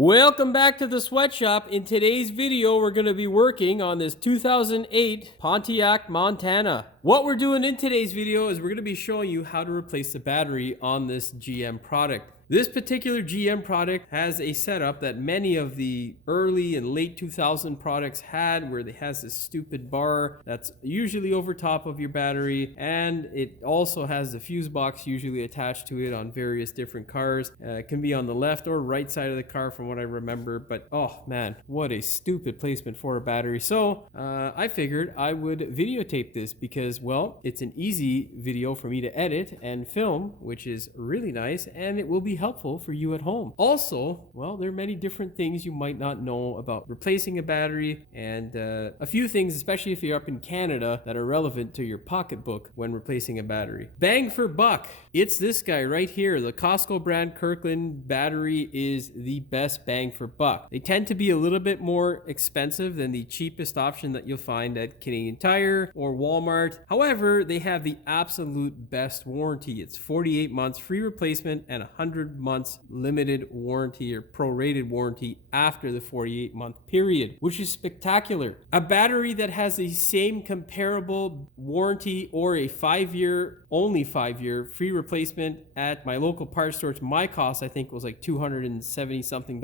Welcome back to the sweatshop. In today's video, we're going to be working on this 2008 Pontiac Montana. What we're doing in today's video is we're going to be showing you how to replace the battery on this GM product. This particular GM product has a setup that many of the early and late 2000 products had, where it has this stupid bar that's usually over top of your battery, and it also has the fuse box usually attached to it on various different cars. It can be on the left or right side of the car from what I remember, but oh man, what a stupid placement for a battery. So I figured I would videotape this because, well, it's an easy video for me to edit and film, which is really nice, and it will be helpful for you at home. Also, well, there are many different things you might not know about replacing a battery, and a few things, especially if you're up in Canada, that are relevant to your pocketbook when replacing a battery. Bang for buck. It's this guy right here. The Costco brand Kirkland battery is the best bang for buck. They tend to be a little bit more expensive than the cheapest option that you'll find at Canadian Tire or Walmart. However, they have the absolute best warranty. It's 48 months free replacement and 100 months limited warranty or prorated warranty after the 48-month period, which is spectacular. A battery that has the same comparable warranty or a 5-year, only 5-year free replacement at my local parts store, to my cost, I think was like $270 something,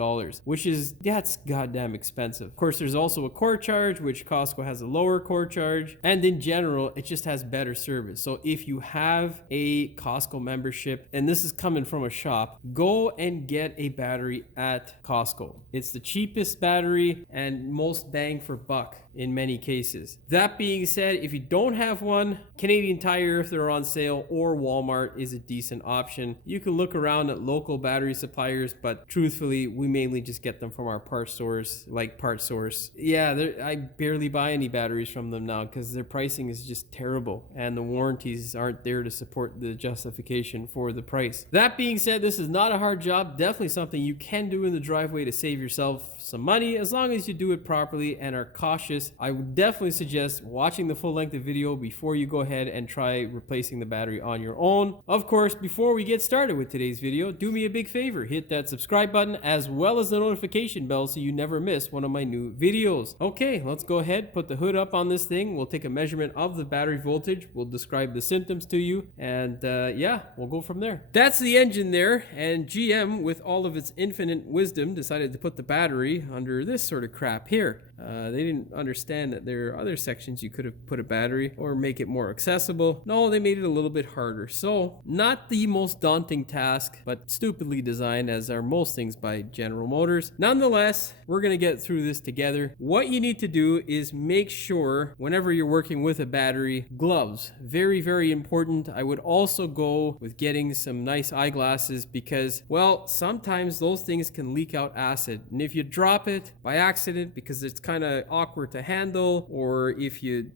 which is, that's goddamn expensive. Of course, there's also a core charge, which Costco has a lower core charge, and in general, it just has better service. So if you have a Costco membership, and this is coming from a shop, go and get a battery at Costco. It's the cheapest battery and most bang for buck in many cases. That being said, if you don't have one, Canadian Tire, if they're on sale, or Walmart is a decent option. You can look around at local battery suppliers, but truthfully, we mainly just get them from our parts stores, like Parts Source. Yeah, I barely buy any batteries from them now because their pricing is just terrible and the warranties aren't there to support the justification for the price. That being said, this is not a hard job. Definitely something you can do in the driveway to save yourself some money as long as you do it properly and are cautious. I would definitely suggest watching the full length of video before you go ahead and try replacing the battery on your own. Of course, before we get started with today's video, do me a big favor, hit that subscribe button as well as the notification bell so you never miss one of my new videos. Okay, let's go ahead, put the hood up on this thing. We'll take a measurement of the battery voltage. We'll describe the symptoms to you, and yeah, we'll go from there. That's the engine there, and GM, with all of its infinite wisdom, decided to put the battery under this sort of crap here. They didn't understand that there are other sections you could have put a battery or make it more accessible. No, they made it a little bit harder. So, not the most daunting task, but stupidly designed, as are most things by General Motors. Nonetheless, we're going to get through this together. What you need to do is make sure, whenever you're working with a battery, gloves. Very, very important. I would also go with getting some nice eyeglasses because, well, sometimes those things can leak out acid. And if you drop it by accident because it's kind of awkward to handle, or if you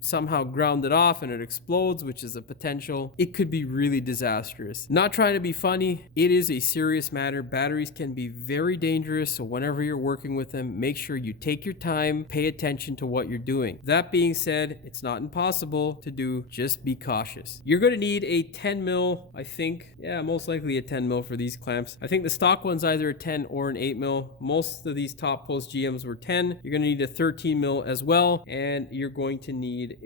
somehow ground it off and it explodes, which is a potential, it could be really disastrous. Not trying to be funny, it is a serious matter. Batteries can be very dangerous, so whenever you're working with them, make sure you take your time, pay attention to what you're doing. That being said, it's not impossible to do, just be cautious. You're going to need a 10 mil, I think. Yeah, most likely a 10 mil for these clamps. I think the stock one's either a 10 or an 8 mil. Most of these top post GMs were 10. You're going to need a 13 mil as well, and you're going to need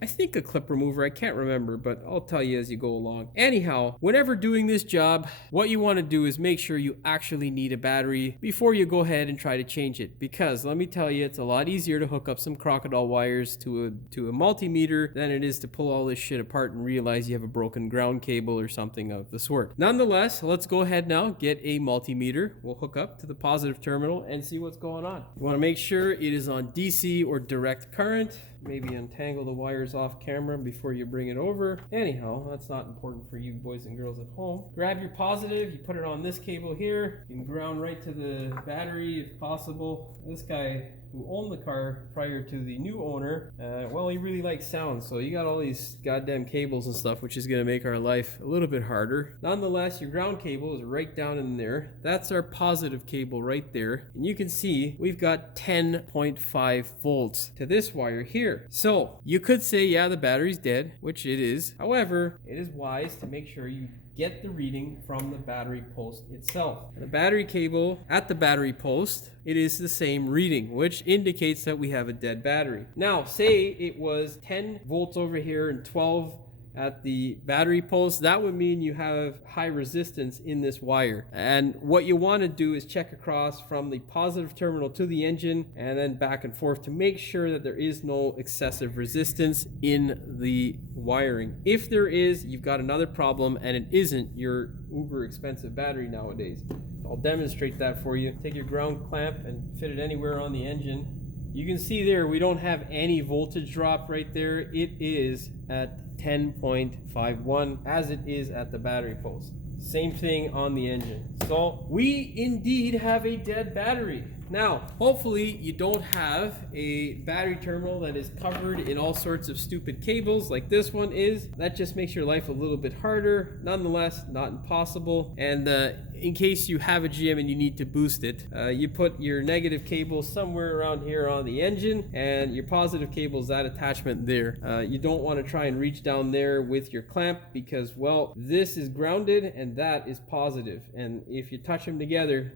I think a clip remover. I can't remember, but I'll tell you as you go along. Anyhow, whenever doing this job, what you want to do is make sure you actually need a battery before you go ahead and try to change it, because let me tell you, it's a lot easier to hook up some crocodile wires to a multimeter than it is to pull all this shit apart and realize you have a broken ground cable or something of the sort. Nonetheless, let's go ahead now, get a multimeter. We'll hook up to the positive terminal and see what's going on. You want to make sure it is on DC or direct current. Maybe untangle the wires off camera before you bring it over. Anyhow, that's not important for you boys and girls at home. Grab your positive, you put it on this cable here. You can ground right to the battery if possible. This guy who owned the car prior to the new owner, well, he really likes sound, so you got all these goddamn cables and stuff, which is going to make our life a little bit harder. Nonetheless, your ground cable is right down in there. That's our positive cable right there, and you can see we've got 10.5 volts to this wire here. So you could say, yeah, the battery's dead, which it is. However, it is wise to make sure you get the reading from the battery post itself. The battery cable at the battery post, it is the same reading, which indicates that we have a dead battery. Now, say it was 10 volts over here and 12 at the battery post, that would mean you have high resistance in this wire. And what you want to do is check across from the positive terminal to the engine and then back and forth to make sure that there is no excessive resistance in the wiring. If there is, you've got another problem, and it isn't your uber expensive battery nowadays. I'll demonstrate that for you. Take your ground clamp and fit it anywhere on the engine. You can see there we don't have any voltage drop right there. It is at 10.51 as it is at the battery post. Same thing on the engine. So we indeed have a dead battery. Now, hopefully you don't have a battery terminal that is covered in all sorts of stupid cables like this one is. That just makes your life a little bit harder. Nonetheless, not impossible. And in case you have a GM and you need to boost it, you put your negative cable somewhere around here on the engine, and your positive cable is that attachment there. You don't want to try and reach down there with your clamp because, well, this is grounded and that is positive. And if you touch them together,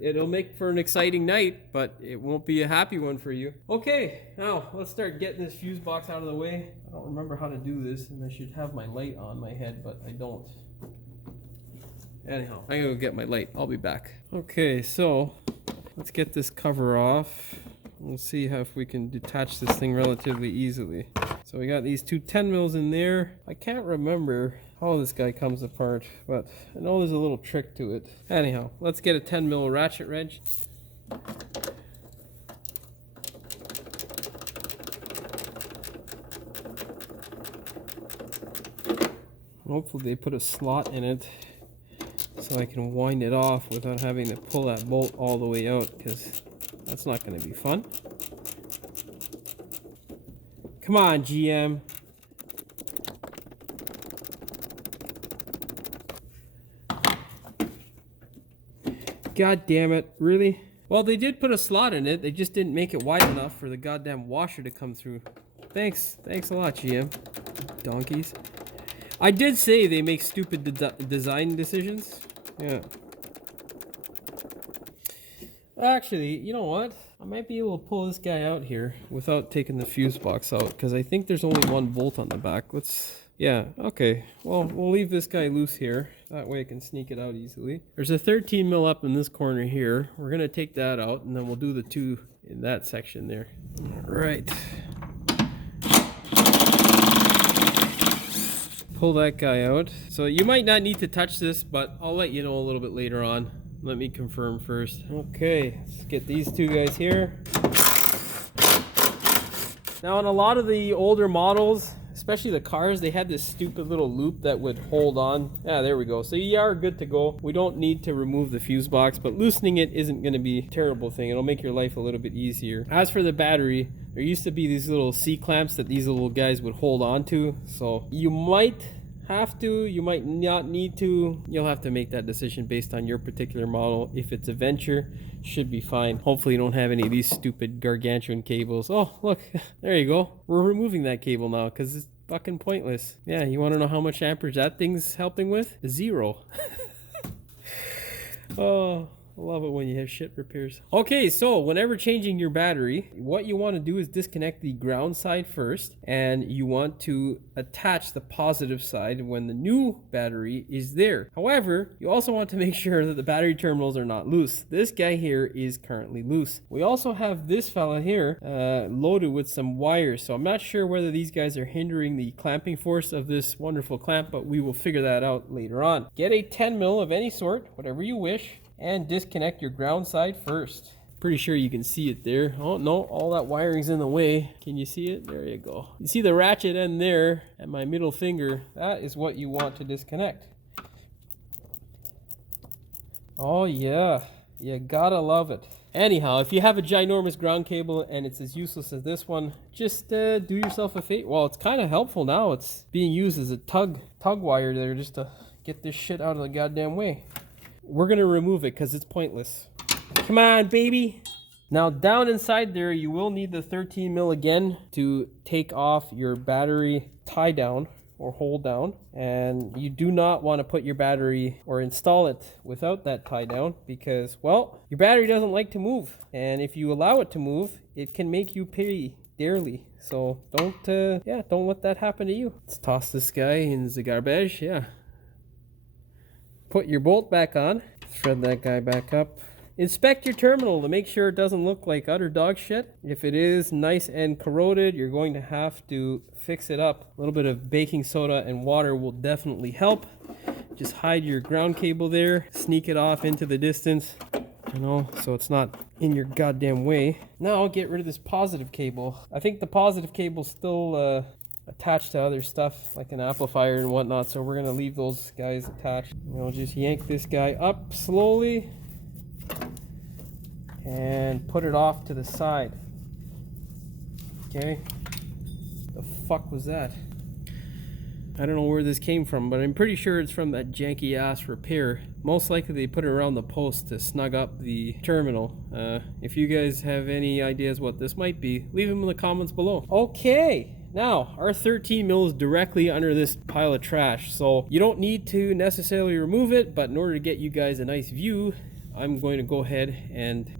it'll make for an exciting night, but it won't be a happy one for you. Okay, now let's start getting this fuse box out of the way. I don't remember how to do this, and I should have my light on my head, but I don't. Anyhow, I'm gonna go get my light. I'll be back. Okay, so let's get this cover off. We'll see how if we can detach this thing relatively easily. So we got these two 10 mils in there. I can't remember how this guy comes apart, but I know there's a little trick to it. Anyhow, let's get a 10 mil ratchet wrench. Hopefully they put a slot in it so I can wind it off without having to pull that bolt all the way out, because that's not going to be fun. Come on, GM. God damn it, really? Well, they did put a slot in it, they just didn't make it wide enough for the goddamn washer to come through. Thanks a lot, GM. Donkeys. I did say they make stupid design decisions. Yeah. Actually, you know what? I might be able to pull this guy out here without taking the fuse box out, because I think there's only one bolt on the back. Yeah, okay. Well, we'll leave this guy loose here. That way I can sneak it out easily. There's a 13 mil up in this corner here. We're going to take that out, and then we'll do the 2 in that section there. All right. Pull that guy out. So you might not need to touch this, but I'll let you know a little bit later on. Let me confirm first. Okay, let's get these 2 guys here. Now, on a lot of the older models, especially the cars, they had this stupid little loop that would hold on. Yeah, there we go. So you are good to go. We don't need to remove the fuse box, but loosening it isn't going to be a terrible thing. It'll make your life a little bit easier. As for the battery, there used to be these little C-clamps that these little guys would hold on to. So you might have to, you might not need to. You'll have to make that decision based on your particular model. If it's a Venture, should be fine. Hopefully you don't have any of these stupid gargantuan cables. Oh, look, there you go. We're removing that cable now because it's fucking pointless. Yeah, you want to know how much amperage that thing's helping with? 0. Oh, I love it when you have shit repairs. Okay, so whenever changing your battery, what you want to do is disconnect the ground side first, and you want to attach the positive side when the new battery is there. However, you also want to make sure that the battery terminals are not loose. This guy here is currently loose. We also have this fella here loaded with some wires, so I'm not sure whether these guys are hindering the clamping force of this wonderful clamp, but we will figure that out later on. Get a 10 mil of any sort, whatever you wish, and disconnect your ground side first. Pretty sure you can see it there. Oh no, all that wiring's in the way. Can you see it? There you go. You see the ratchet end there and my middle finger. That is what you want to disconnect. Oh yeah, you gotta love it. Anyhow, if you have a ginormous ground cable and it's as useless as this one, just do yourself a favor. Well, it's kind of helpful now. It's being used as a tug wire there just to get this shit out of the goddamn way. We're going to remove it because it's pointless. Come on, baby. Now, down inside there, you will need the 13 mil again to take off your battery tie down or hold down, and you do not want to put your battery or install it without that tie down because, well, your battery doesn't like to move, and if you allow it to move, it can make you pay dearly. So don't let that happen to you. Let's toss this guy in the garbage. Yeah. Put your bolt back on. Thread that guy back up. Inspect your terminal to make sure it doesn't look like utter dog shit. If it is nice and corroded, you're going to have to fix it up. A little bit of baking soda and water will definitely help. Just hide your ground cable there. Sneak it off into the distance, you know, so it's not in your goddamn way. Now get rid of this positive cable. I think the positive cable's still attached to other stuff like an amplifier and whatnot, so we're gonna leave those guys attached. You know, just yank this guy up slowly and put it off to the side. Okay. The fuck was that? I don't know where this came from, but I'm pretty sure it's from that janky ass repair. Most likely they put it around the post to snug up the terminal. If you guys have any ideas what this might be, leave them in the comments below. Okay. Now, our 13 mil is directly under this pile of trash, so you don't need to necessarily remove it, but in order to get you guys a nice view, I'm going to go ahead and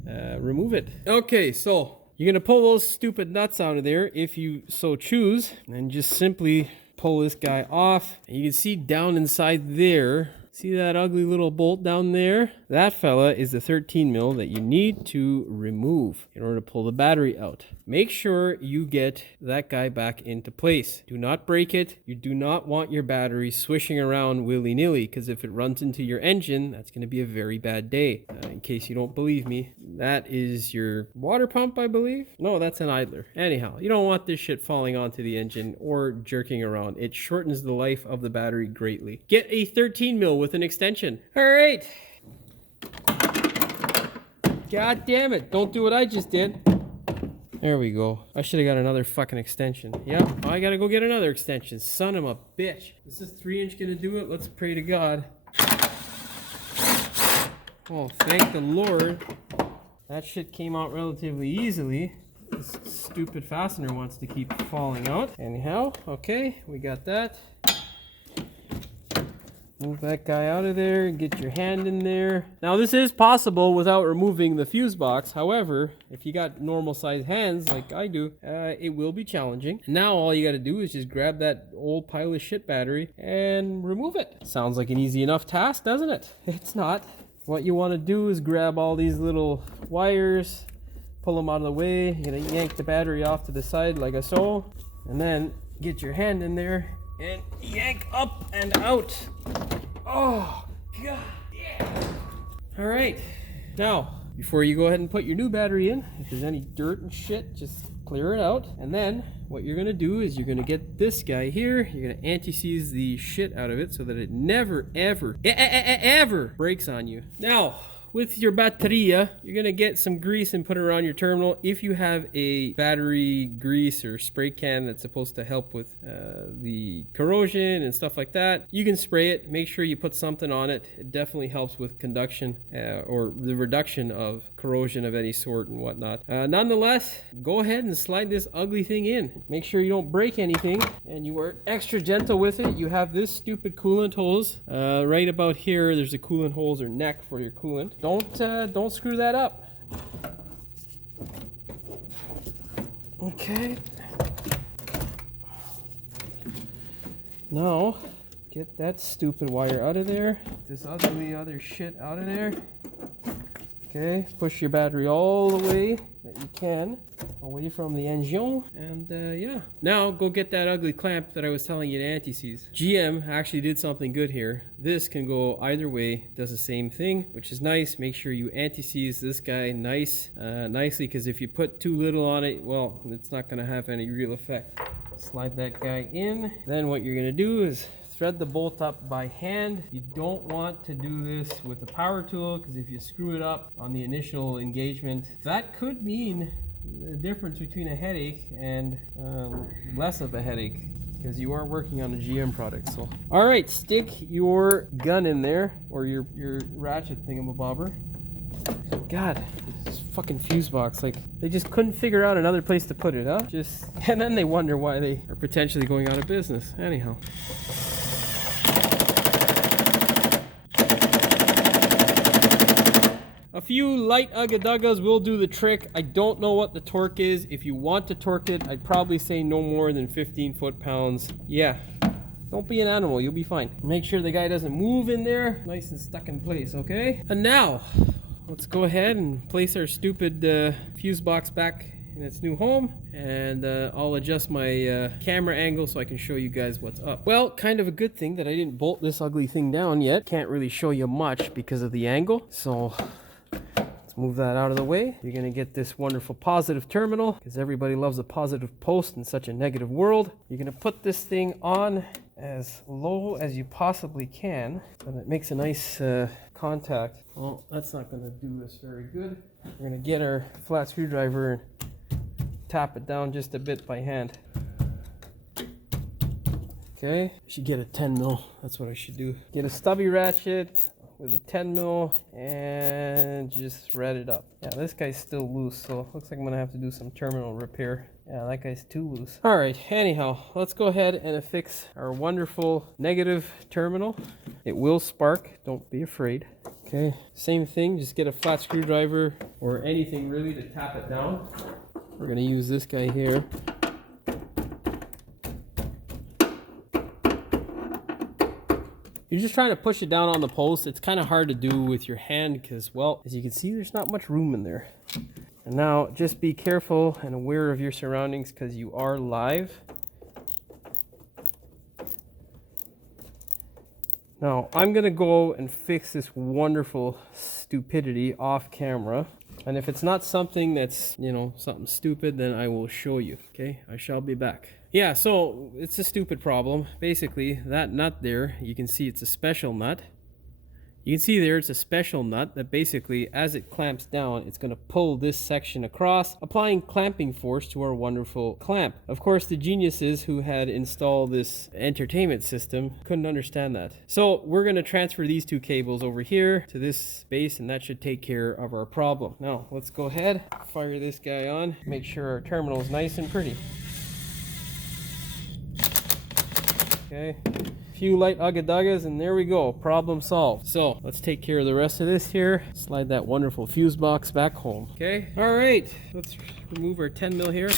remove it. Okay, so you're going to pull those stupid nuts out of there if you so choose, and just simply pull this guy off. And you can see down inside there, see that ugly little bolt down there? That fella is the 13 mil that you need to remove in order to pull the battery out. Make sure you get that guy back into place. Do not break it. You do not want your battery swishing around willy-nilly, because if it runs into your engine, that's going to be a very bad day. In case you don't believe me, that is your water pump, I believe. No, that's an idler. Anyhow, you don't want this shit falling onto the engine or jerking around. It shortens the life of the battery greatly. Get a 13 mil with an extension. All right. God damn it. Don't do what I just did. There we go. I should have got another fucking extension. Yep, I gotta go get another extension. Son of a bitch. Is this 3-inch gonna do it? Let's pray to God. Oh, thank the Lord. That shit came out relatively easily. This stupid fastener wants to keep falling out. Anyhow, okay, we got that. Move that guy out of there and get your hand in there. Now this is possible without removing the fuse box. However, if you got normal sized hands like I do, it will be challenging. Now all you got to do is just grab that old pile of shit battery and remove it. Sounds like an easy enough task, doesn't it? It's not. What you want to do is grab all these little wires, pull them out of the way. You're going to yank the battery off to the side like so, and then get your hand in there and yank up and out. Oh, God. Yeah. All right. Now, before you go ahead and put your new battery in, if there's any dirt and shit, just clear it out. And then what you're going to do is you're going to get this guy here. You're going to anti-seize the shit out of it so that it never, ever breaks on you. Now, with your bateria, you're going to get some grease and put it around your terminal. If you have a battery grease or spray can that's supposed to help with the corrosion and stuff like that, you can spray it. Make sure you put something on it. It definitely helps with conduction or the reduction of corrosion of any sort and whatnot. Nonetheless, go ahead and slide this ugly thing in. Make sure you don't break anything, and you are extra gentle with it. You have this stupid coolant hose right about here. There's a coolant hose or neck for your coolant. Don't screw that up. Okay. Now, get that stupid wire out of there. This ugly other shit out of there. Okay, push your battery all the way that you can away from the engine, and yeah. Now go get that ugly clamp that I was telling you to anti-seize. GM actually did something good here. This can go either way, does the same thing, which is nice. Make sure you anti-seize this guy nicely, because if you put too little on it, well, it's not going to have any real effect. Slide that guy in. Then what you're going to do is thread the bolt up by hand. You don't want to do this with a power tool, because if you screw it up on the initial engagement, that could mean the difference between a headache and less of a headache, because you are working on a GM product. So, all right, stick your gun in there, or your ratchet thingamabobber. God, This fucking fuse box, like, they just couldn't figure out another place to put it, huh? And then they wonder why they are potentially going out of business. Anyhow. A few light ugga-duggas will do the trick. I don't know what the torque is. If you want to torque it, I'd probably say no more than 15 foot-pounds. Yeah, don't be an animal, you'll be fine. Make sure the guy doesn't move in there. Nice and stuck in place, okay? And now, let's go ahead and place our stupid fuse box back in its new home. And I'll adjust my camera angle so I can show you guys what's up. Well, kind of a good thing that I didn't bolt this ugly thing down yet. Can't really show you much because of the angle. So let's move that out of the way. You're gonna get this wonderful positive terminal because everybody loves a positive post in such a negative world. You're gonna put this thing on as low as you possibly can, and it makes a nice contact. Well, that's not gonna do us very good. We're gonna get our flat screwdriver and tap it down just a bit by hand. Okay, I should get a 10 mil. That's what I should do. Get a stubby ratchet with a 10 mil and just thread it up. Yeah, this guy's still loose, so looks like I'm gonna have to do some terminal repair. Yeah, that guy's too loose. All right, anyhow, let's go ahead and affix our wonderful negative terminal. It will spark, don't be afraid. Okay, same thing, just get a flat screwdriver or anything really to tap it down. We're gonna use this guy here. You're just trying to push it down on the post. It's kind of hard to do with your hand because, well, as you can see, there's not much room in there. And now just be careful and aware of your surroundings because you are live. Now, I'm gonna go and fix this wonderful stupidity off camera. And if it's not something that's, you know, something stupid, then I will show you, okay? I shall be back. Yeah, so it's a stupid problem. Basically, that nut there, you can see it's a special nut. You can see there it's a special nut that basically, as it clamps down, it's going to pull this section across, applying clamping force to our wonderful clamp. Of course, the geniuses who had installed this entertainment system couldn't understand that. So we're going to transfer these two cables over here to this base, and that should take care of our problem. Now, let's go ahead, fire this guy on, make sure our terminal is nice and pretty. Okay. Few light ugga-duggas and there we go, problem solved. So let's take care of the rest of this here. Slide that wonderful fuse box back home. Okay, all right, let's remove our 10 mil here.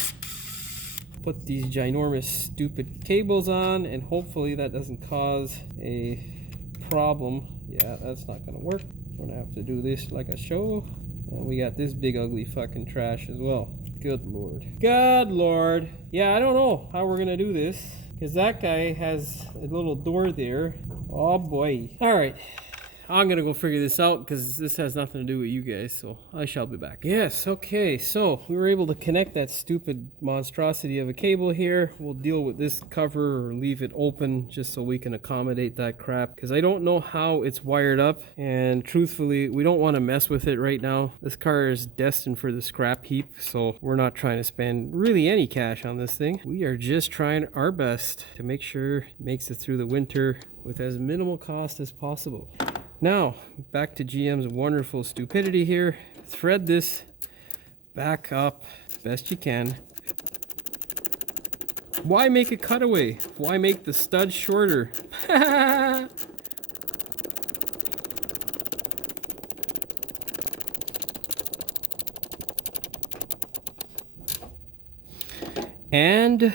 Put these ginormous stupid cables on and hopefully that doesn't cause a problem. Yeah, that's not gonna work. We're gonna have to do this like a show. And we got this big ugly fucking trash as well. Good lord. Good lord. Yeah, I don't know how we're gonna do this, because that guy has a little door there. Oh boy. All right, I'm gonna go figure this out because this has nothing to do with you guys, so I shall be back. Yes, okay, so we were able to connect that stupid monstrosity of a cable here. We'll deal with this cover or leave it open just so we can accommodate that crap, because I don't know how it's wired up, and truthfully, we don't want to mess with it right now. This car is destined for the scrap heap, so we're not trying to spend really any cash on this thing. We are just trying our best to make sure it makes it through the winter with as minimal cost as possible. Now, back to GM's wonderful stupidity here. Thread this back up as best you can. Why make a cutaway? Why make the stud shorter? And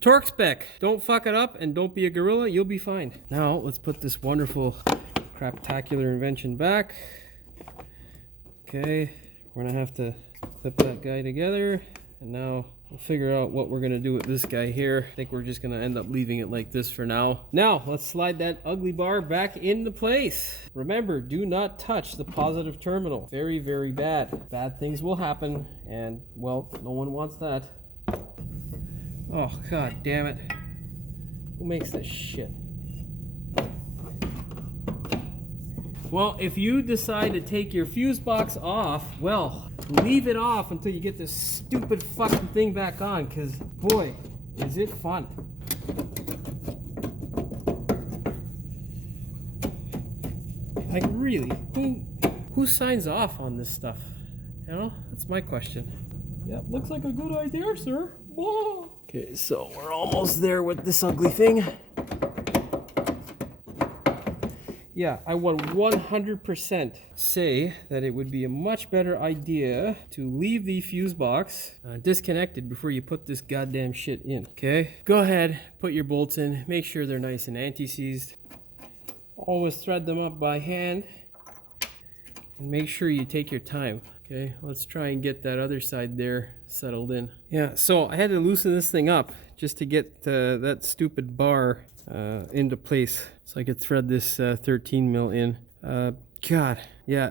torque spec. Don't fuck it up and don't be a gorilla, you'll be fine. Now let's put this wonderful craptacular invention back. Okay, we're gonna have to clip that guy together, and now we'll figure out what we're gonna do with this guy here. I think we're just gonna end up leaving it like this for now. Now let's slide that ugly bar back into place. Remember, do not touch the positive terminal. Very, very bad. Bad things will happen, and well, no one wants that. Oh, god damn it. Who makes this shit? Well, if you decide to take your fuse box off, well, leave it off until you get this stupid fucking thing back on, because, boy, Is it fun? Like, really? Who signs off on this stuff? You know, that's my question. Yep, looks like a good idea, sir. Whoa. Okay, so we're almost there with this ugly thing. Yeah, I would 100% say that it would be a much better idea to leave the fuse box disconnected before you put this goddamn shit in. Okay, go ahead, put your bolts in, make sure they're nice and anti-seized. Always thread them up by hand, and make sure you take your time. Okay, let's try and get that other side there settled in. Yeah, so I had to loosen this thing up just to get that stupid bar into place so I could thread this 13 mil in. God, yeah,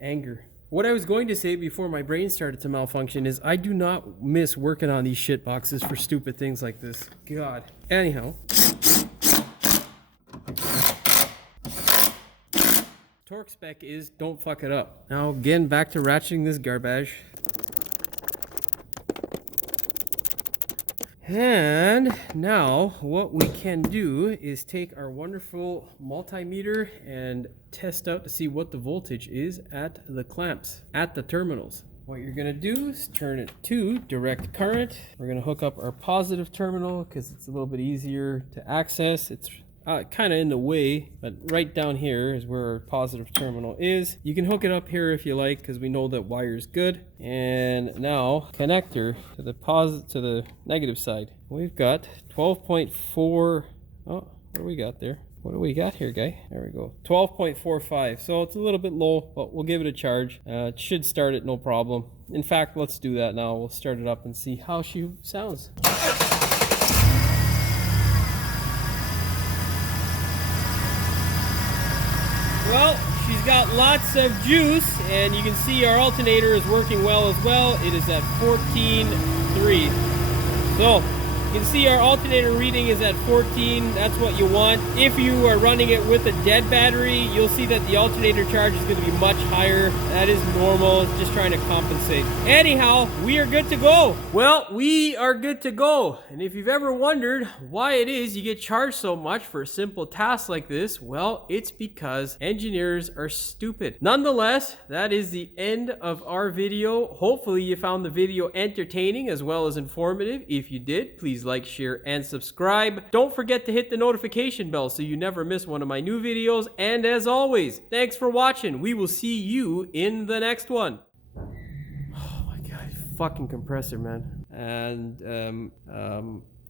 anger. What I was going to say before my brain started to malfunction is I do not miss working on these shit boxes for stupid things like this. God. Anyhow. Torque spec is don't fuck it up. Now again, back to ratcheting this garbage. And now what we can do is take our wonderful multimeter and test out to see what the voltage is at the clamps, at the terminals. What you're gonna do is turn it to direct current. We're gonna hook up our positive terminal because it's a little bit easier to access. It's kind of in the way, but right down here is where our positive terminal is. You can hook it up here if you like because we know that wire is good. And now connector to the negative side. We've got 12.4. Oh, what do we got there? What do we got here, guy? There we go. 12.45. So it's a little bit low, but we'll give it a charge. It should start it no problem. In fact, let's do that now. We'll start it up and see how she sounds. Well, she's got lots of juice, and you can see our alternator is working well as well. It is at 14.3. So, you can see our alternator reading is at 14. That's what you want. If you are running it with a dead battery, you'll see that the alternator charge is going to be much higher. That is normal. It's just trying to compensate. Anyhow, we are good to go. Well, we are good to go. And if you've ever wondered why it is you get charged so much for a simple task like this, well, it's because engineers are stupid. Nonetheless, that is the end of our video. Hopefully you found the video entertaining as well as informative. If you did, please like, share, and subscribe. Don't forget to hit the notification bell so you never miss one of my new videos. And as always, thanks for watching. We will see you in the next one. Oh my God, fucking compressor, man.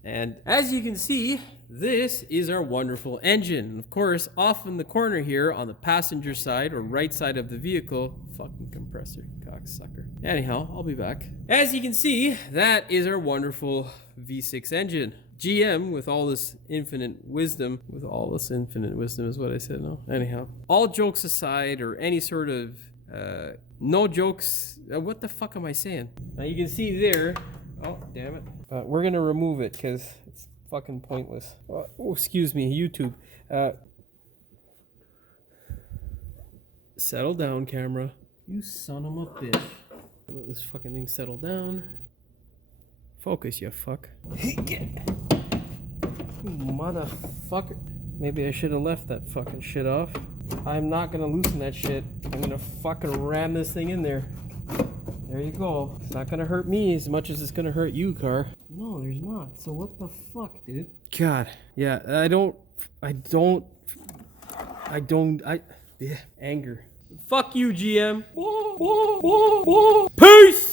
And as you can see, this is our wonderful engine. Of course, off in the corner here on the passenger side or right side of the vehicle, fucking compressor, cocksucker. Anyhow, I'll be back. As you can see, that is our wonderful V6 engine. GM with all this infinite wisdom, is what I said, no? Anyhow, all jokes aside, or any sort of, no jokes, what the fuck am I saying? Now you can see there, oh, damn it. We're gonna remove it because it's fucking pointless. Oh, excuse me, YouTube. Settle down, camera. You son of a bitch. Let this fucking thing settle down. Focus, you fuck. Motherfucker. Maybe I should have left that fucking shit off. I'm not gonna loosen that shit. I'm gonna fucking ram this thing in there. There you go. It's not gonna hurt me as much as it's gonna hurt you, car. No, there's not. So what the fuck, dude? God. Yeah, anger. Fuck you, GM. Peace!